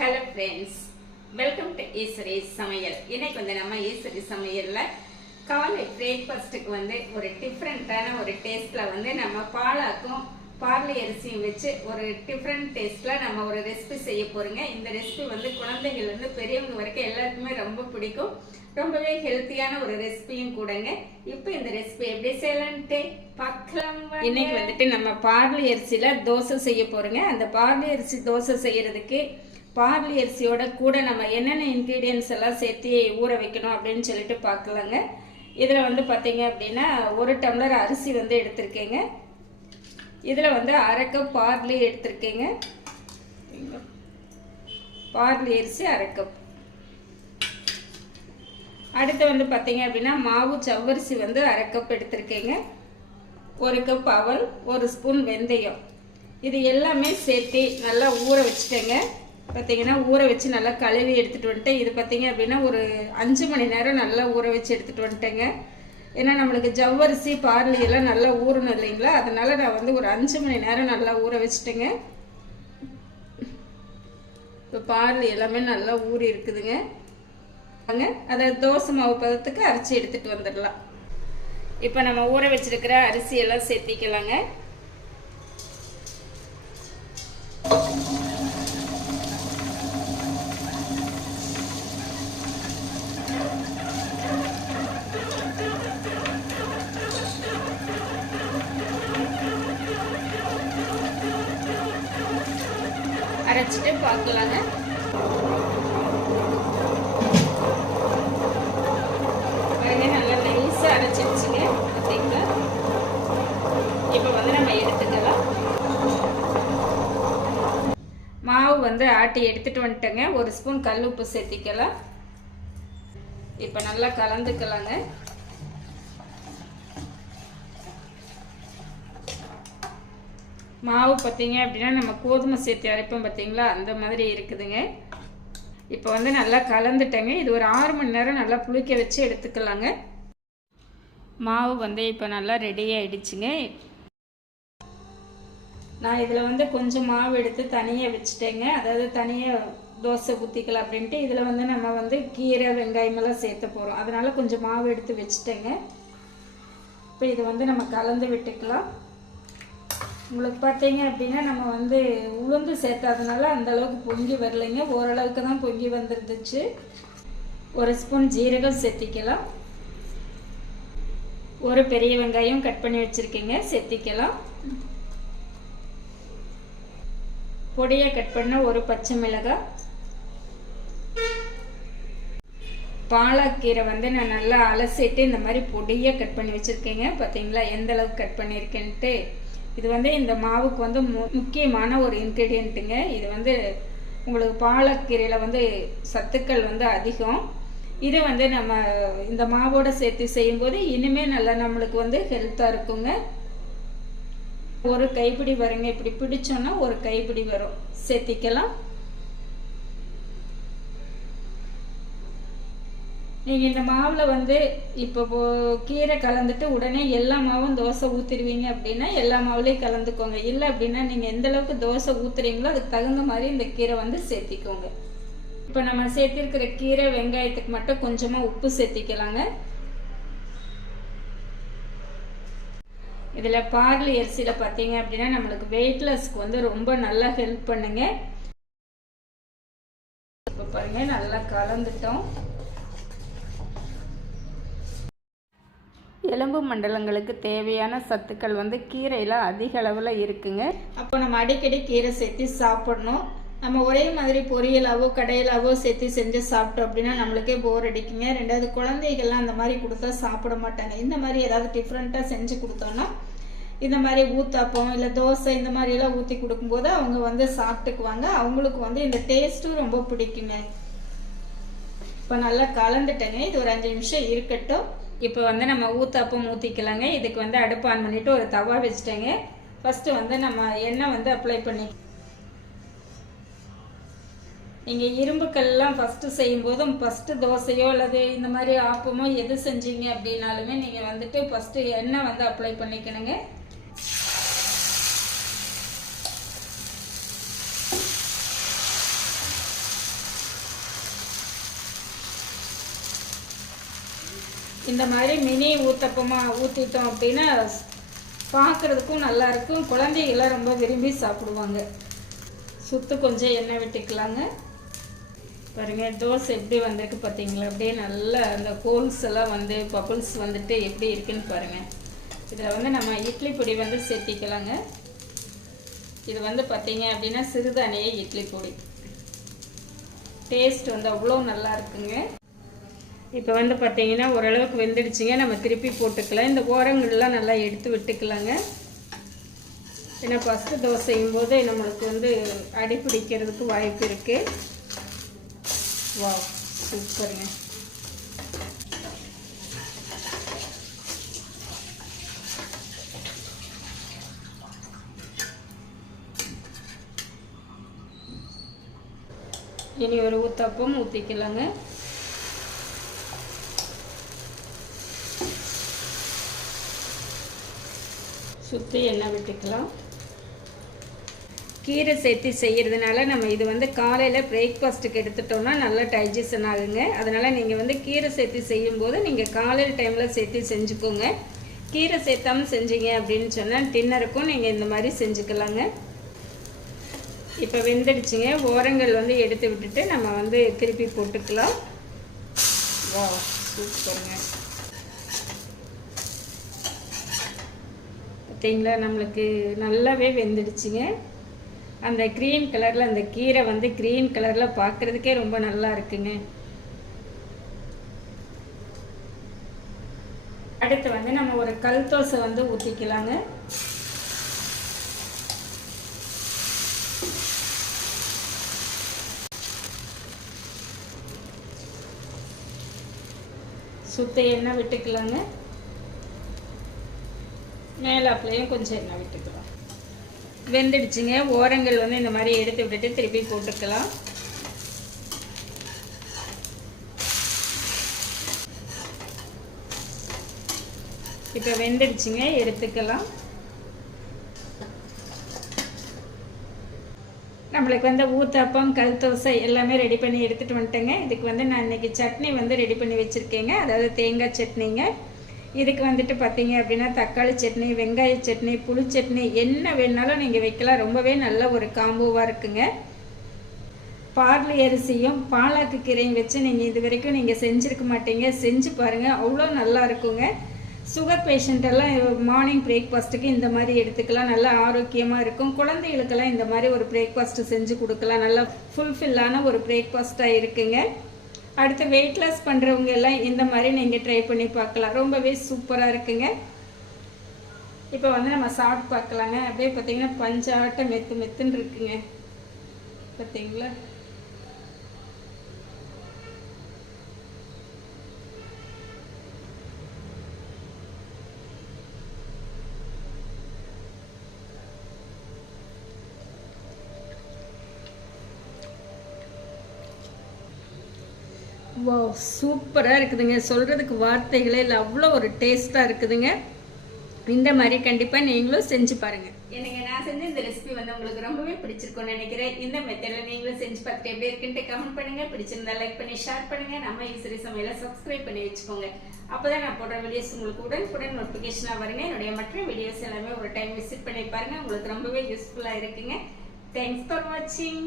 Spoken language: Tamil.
Hello friends, welcome to Eswari சமையல். இன்னைக்கு வந்து நம்ம ஈஸ்வரி சமையலில் காலை பிரேக்ஃபாஸ்ட்டுக்கு வந்து ஒரு டிஃப்ரெண்ட்டான ஒரு டேஸ்ட்டில் வந்து நம்ம பாலாக்கும் பார்லி அரிசியும் வச்சு ஒரு டிஃப்ரெண்ட் டேஸ்ட்டில் நம்ம ஒரு ரெசிபி செய்ய போகிறோங்க. இந்த ரெசிபி வந்து குழந்தைகள்லேருந்து பெரியவங்க வரைக்கும் எல்லாருக்குமே ரொம்ப பிடிக்கும். ரொம்பவே ஹெல்த்தியான ஒரு ரெசிபியும் கூடங்க. இப்போ இந்த ரெசிபி எப்படி செய்யலான்ட்டு பார்க்கலாம். இன்னைக்கு வந்துட்டு நம்ம பார்லி அரிசியில் தோசை செய்ய போகிறோங்க. அந்த பார்லி அரிசி தோசை செய்கிறதுக்கு பார்லி அரிசியோட கூட நம்ம என்னென்ன இன்க்ரீடியன்ஸ் எல்லாம் சேர்த்து ஊற வைக்கணும் அப்படின்னு சொல்லிட்டு பார்க்கலாங்க. இதில் வந்து பார்த்தீங்க அப்படின்னா 1 டம்ளர் அரிசி வந்து எடுத்திருக்கேங்க. இதில் வந்து 1/2 கப் பார்லி எடுத்திருக்கேங்க. பார்லி அரிசி 1/2 கப். அடுத்து வந்து பார்த்தீங்க அப்படின்னா மாவு சவ்வரிசி வந்து 1/2 கப் எடுத்திருக்கேங்க. 1 கப் அவல், 1 ஸ்பூன் வெந்தயம். இது எல்லாமே சேர்த்து நல்லா ஊற வச்சுட்டேங்க. பார்த்தீங்கன்னா ஊற வச்சு நல்லா கழுவி எடுத்துகிட்டு வந்துட்டேன். இது பார்த்தீங்க அப்படின்னா ஒரு 5 மணி நேரம் நல்லா ஊற வச்சு எடுத்துகிட்டு வந்துட்டேங்க. ஏன்னா நம்மளுக்கு ஜவ்வரிசி பார்லி எல்லாம் நல்லா ஊறணும் இல்லைங்களா, அதனால நான் வந்து ஒரு 5 மணி நேரம் நல்லா ஊற வச்சுட்டேங்க. இப்போ பார்லி எல்லாமே நல்லா ஊறி இருக்குதுங்க. அதை தோசை மாவு பதத்துக்கு அரைச்சி எடுத்துகிட்டு வந்துடலாம். இப்போ நம்ம ஊற வச்சிருக்கிற அரிசியெல்லாம் சேர்த்திக்கலாங்க. அரைச்சிட்டு பார்க்கலாங்க. பாருங்க, நல்லா நைஸாக அரைச்சிடுச்சுங்க. பார்த்தீங்களா? இப்போ வந்து நம்ம எடுத்துக்கலாம். மாவு வந்து ஆட்டி எடுத்துட்டு வந்துட்டேங்க. 1 ஸ்பூன் கல் உப்பு சேர்த்திக்கலாம். இப்போ நல்லா கலந்துக்கலாங்க. மாவு பார்த்தீங்க அப்படின்னா நம்ம கோதுமை சேர்த்து அரைப்போம் பார்த்தீங்களா, அந்த மாதிரி இருக்குதுங்க. இப்போ வந்து நல்லா கலந்துட்டேங்க. இது ஒரு 6 மணி நேரம் நல்லா புளிக்க வச்சு எடுத்துக்கலாங்க. மாவு வந்து இப்போ நல்லா ரெடி ஆகிடுச்சுங்க. நான் இதில் வந்து கொஞ்சம் மாவு எடுத்து தனியாக வச்சுட்டேங்க. அதாவது தனியாக தோசை ஊற்றிக்கலாம் அப்படின்ட்டு. இதில் வந்து நம்ம வந்து கீரை வெங்காயமெல்லாம் சேர்த்த போகிறோம். அதனால் கொஞ்சம் மாவு எடுத்து வச்சுட்டேங்க. இப்போ இது வந்து நம்ம கலந்து விட்டுக்கலாம். உங்களுக்கு பார்த்தீங்க அப்படின்னா நம்ம வந்து உளுந்து சேர்த்தாதனால அந்தளவுக்கு பொங்கி வரலைங்க. ஓரளவுக்கு தான் பொங்கி வந்துருந்துச்சு. 1 ஸ்பூன் ஜீரகம் சேர்த்திக்கலாம். 1 பெரிய வெங்காயம் கட் பண்ணி வச்சுருக்கீங்க, சேர்த்திக்கலாம். பொடியாக கட் பண்ண 1 பச்சை மிளகாய். பாலக்கீரை வந்து நான் நல்லா அலசிட்டு இந்த மாதிரி பொடியாக கட் பண்ணி வச்சுருக்கேங்க. பார்த்தீங்களா எந்த அளவுக்கு கட் பண்ணியிருக்கேன்ட்டு. இது வந்து இந்த மாவுக்கு வந்து முக்கியமான ஒரு இன்க்ரீடியண்ட்டுங்க. இது வந்து உங்களுக்கு பாலக்கீரையில் வந்து சத்துக்கள் வந்து அதிகம். இது வந்து நம்ம இந்த மாவோடு சேர்த்து செய்யும்போது இனிமேல் நல்லா நம்மளுக்கு வந்து ஹெல்த்தாக இருக்குங்க. 1 கைப்பிடி வருங்க. இப்படி பிடிச்சோன்னா 1 கைப்பிடி வரும், சேர்த்திக்கலாம். நீங்கள் இந்த மாவில் வந்து இப்போ கீரை கலந்துட்டு உடனே எல்லா மாவும் தோசை ஊற்றிடுவீங்க அப்படின்னா எல்லா மாவுலேயும் கலந்துக்கோங்க. இல்லை அப்படின்னா நீங்கள் எந்த அளவுக்கு தோசை ஊற்றுறீங்களோ அதுக்கு தகுந்த மாதிரி இந்த கீரை வந்து சேர்த்திக்கோங்க. இப்போ நம்ம சேர்த்திருக்கிற கீரை வெங்காயத்துக்கு மட்டும் கொஞ்சமாக உப்பு சேர்த்திக்கலாங்க. இதில் பார்லி அரிசியில் பார்த்தீங்க அப்படின்னா நம்மளுக்கு வெயிட்லெஸ்க்கு வந்து ரொம்ப நல்லா ஹெல்ப் பண்ணுங்க. இப்போ பாருங்கள் நல்லா கலந்துட்டோம். எலும்பு மண்டலங்களுக்கு தேவையான சத்துக்கள் வந்து கீரையில் அதிக அளவில் இருக்குங்க. அப்போ நம்ம அடிக்கடி கீரை சேர்த்து சாப்பிடணும். நம்ம ஒரே மாதிரி பொரியலாவோ கடையிலாவோ சேர்த்து செஞ்சு சாப்பிட்டோம் அப்படின்னா நம்மளுக்கே போர் அடிக்குங்க. 2வது குழந்தைகள்லாம் அந்த மாதிரி கொடுத்தா சாப்பிட மாட்டாங்க. இந்த மாதிரி ஏதாவது டிஃப்ரெண்ட்டாக செஞ்சு கொடுத்தோன்னா இந்த மாதிரி ஊத்தாப்பம் இல்லை தோசை இந்த மாதிரியெல்லாம் ஊற்றி கொடுக்கும்போது அவங்க வந்து சாப்பிட்டுக்குவாங்க. அவங்களுக்கு வந்து இந்த டேஸ்ட்டும் ரொம்ப பிடிக்குங்க. இப்போ நல்லா கலந்துட்டேங்க. இது ஒரு 5 நிமிஷம் இருக்கட்டும். இப்போ வந்து நம்ம ஊத்தாப்பம் ஊற்றிக்கலாங்க. இதுக்கு வந்து அடுப்பு ஆன் பண்ணிவிட்டு ஒரு தவா வச்சுட்டேங்க. ஃபஸ்ட்டு வந்து நம்ம எண்ணெய் வந்து அப்ளை பண்ணி, நீங்கள் இரும்புக்கல்லாம் ஃபஸ்ட்டு செய்யும்போதும் ஃபஸ்ட்டு தோசையோ அல்லது இந்த மாதிரி ஆப்பமோ எது செஞ்சீங்க அப்படின்னாலுமே நீங்கள் வந்துட்டு ஃபஸ்ட்டு எண்ணெய் வந்து அப்ளை பண்ணிக்கணுங்க. இந்த மாதிரி மினி ஊத்தப்பமாக ஊற்றிட்டோம் அப்படின்னா பார்க்குறதுக்கும் நல்லாயிருக்கும், குழந்தைகள்லாம் ரொம்ப விரும்பி சாப்பிடுவாங்க. சுற்று கொஞ்சம் எண்ணெய் விட்டுக்கலாங்க. பாருங்கள் தோசை எப்படி வந்திருக்கு பார்த்தீங்களா, அப்படியே நல்லா அந்த கோல்ஸ் எல்லாம் வந்து பபுள்ஸ் வந்துட்டு எப்படி இருக்குன்னு பாருங்கள். இதில் வந்து நம்ம இட்லி பொடி வந்து சேர்த்திக்கலாங்க. இது வந்து பார்த்தீங்க அப்படின்னா சிறுதானிய இட்லி பொடி. டேஸ்ட் வந்து அவ்வளோ நல்லா இருக்குங்க. இப்போ வந்து பார்த்தீங்கன்னா ஓரளவுக்கு வெந்துடுச்சுங்க. நம்ம திருப்பி போட்டுக்கலாம். இந்த ஓரங்கள்லாம் நல்லா எடுத்து விட்டுக்கலாங்க. ஏன்னா ஃபஸ்ட்டு தோசை செய்யும் போது நம்மளுக்கு வந்து அடி பிடிக்கிறதுக்கு வாய்ப்பு இருக்குது. வா சூப்பருங்க. இனி ஒரு ஊத்தப்பம் ஊற்றிக்கலாங்க. சுற்றி எண்ணெய் விட்டுக்கலாம். கீரை சேர்த்து செய்கிறதுனால நம்ம இது வந்து காலையில் பிரேக்ஃபாஸ்ட்டுக்கு எடுத்துட்டோம்னா நல்லா டைஜஷன் ஆகுங்க. அதனால் நீங்கள் வந்து கீரை சேர்த்து செய்யும்போது நீங்கள் காலையில் டைமில் சேர்த்து செஞ்சுக்கோங்க. கீரை சேர்த்தாமல் செஞ்சீங்க அப்படின்னு சொன்னால் டின்னருக்கும் நீங்கள் இந்த மாதிரி செஞ்சுக்கலாங்க. இப்போ வெந்துடுச்சுங்க. ஓரங்கள் வந்து எடுத்து விட்டுட்டு நம்ம வந்து திருப்பி போட்டுக்கலாம். வா சூப்பருங்க. பார்த்தீங்களா நம்மளுக்கு நல்லாவே வெந்துடுச்சுங்க. அந்த க்ரீன் கலரில் அந்த கீரை வந்து க்ரீன் கலரில் பார்க்குறதுக்கே ரொம்ப நல்லா இருக்குங்க. அடுத்து வந்து நம்ம ஒரு கல் தோசை வந்து ஊற்றிக்கலாங்க. சுத்த எண்ணெய் விட்டுக்கலாங்க. மேலாப்லையும் கொஞ்சம் எண்ணெய் விட்டுக்கலாம். வெந்துடுச்சுங்க. ஓரங்கள் வந்து இந்த மாதிரி எடுத்து விட்டுட்டு திருப்பி போட்டுக்கலாம். இப்போ வெந்துடுச்சுங்க, எடுத்துக்கலாம். நம்மளுக்கு வந்து ஊத்தப்பம் கல் தோசை எல்லாமே ரெடி பண்ணி எடுத்துகிட்டு வந்துட்டேங்க. இதுக்கு வந்து நான் இன்றைக்கி சட்னி வந்து ரெடி பண்ணி வச்சுருக்கேங்க. அதாவது தேங்காய் சட்னிங்க. இதுக்கு வந்துட்டு பார்த்தீங்க அப்படின்னா தக்காளி சட்னி, வெங்காய சட்னி, புளி சட்னி என்ன வேணாலும் நீங்கள் வைக்கலாம். ரொம்பவே நல்ல ஒரு காம்போவாக இருக்குங்க. பார்லி அரிசியும் பாலாக்கு கீரையும் வச்சு நீங்கள் இது வரைக்கும் நீங்கள் செஞ்சுருக்க மாட்டீங்க. செஞ்சு பாருங்கள், அவ்வளோ நல்லா இருக்குங்க. சுகர் பேஷண்ட்டெல்லாம் மார்னிங் பிரேக்ஃபாஸ்ட்டுக்கு இந்த மாதிரி எடுத்துக்கலாம். நல்லா ஆரோக்கியமாக இருக்கும். குழந்தைகளுக்கெல்லாம் இந்த மாதிரி ஒரு பிரேக்ஃபாஸ்ட்டு செஞ்சு கொடுக்கலாம். நல்லா ஃபுல்ஃபில்லான ஒரு பிரேக்ஃபாஸ்ட்டாக இருக்குங்க. அடுத்து வெயிட் லாஸ் பண்ணுறவங்க எல்லாம் இந்த மாதிரி நீங்கள் ட்ரை பண்ணி பார்க்கலாம். ரொம்பவே சூப்பராக இருக்குங்க. இப்போ வந்து நம்ம சாப்பிட்டு பார்க்கலாங்க. அப்படியே பார்த்தீங்கன்னா பஞ்சாட்ட மெத்துன்னு இருக்குங்க. பார்த்தீங்களா? வா சூப்பராக இருக்குதுங்க. சொல்கிறதுக்கு வார்த்தைகளே இல்லை, அவ்வளோ ஒரு டேஸ்ட்டாக இருக்குதுங்க. இந்த மாதிரி கண்டிப்பாக நீங்களும் செஞ்சு பாருங்கள். எனக்கு நான் செஞ்ச இந்த ரெசிபி வந்து உங்களுக்கு ரொம்பவே பிடிச்சிருக்கும்னு நினைக்கிறேன். இந்த மெத்தடில் நீங்களும் செஞ்சு பார்த்துட்டு எப்படி இருக்குன்ட்டு கமெண்ட் பண்ணுங்கள். பிடிச்சிருந்தா லைக் பண்ணி ஷேர் பண்ணுங்கள். நம்ம ஈஸ்வரி சமையலை சப்ஸ்கிரைப் பண்ணி வச்சுக்கோங்க. அப்போ தான் நான் போடுற வீடியோஸ் உங்களுக்கு உடனுக்குடன் நோட்டிஃபிகேஷனாக வருங்க. என்னுடைய மற்ற வீடியோஸ் எல்லாமே ஒரு டைம் விசிட் பண்ணி பாருங்கள். உங்களுக்கு ரொம்பவே யூஸ்ஃபுல்லாக இருக்குங்க. தேங்க்ஸ் ஃபார் வாட்சிங்.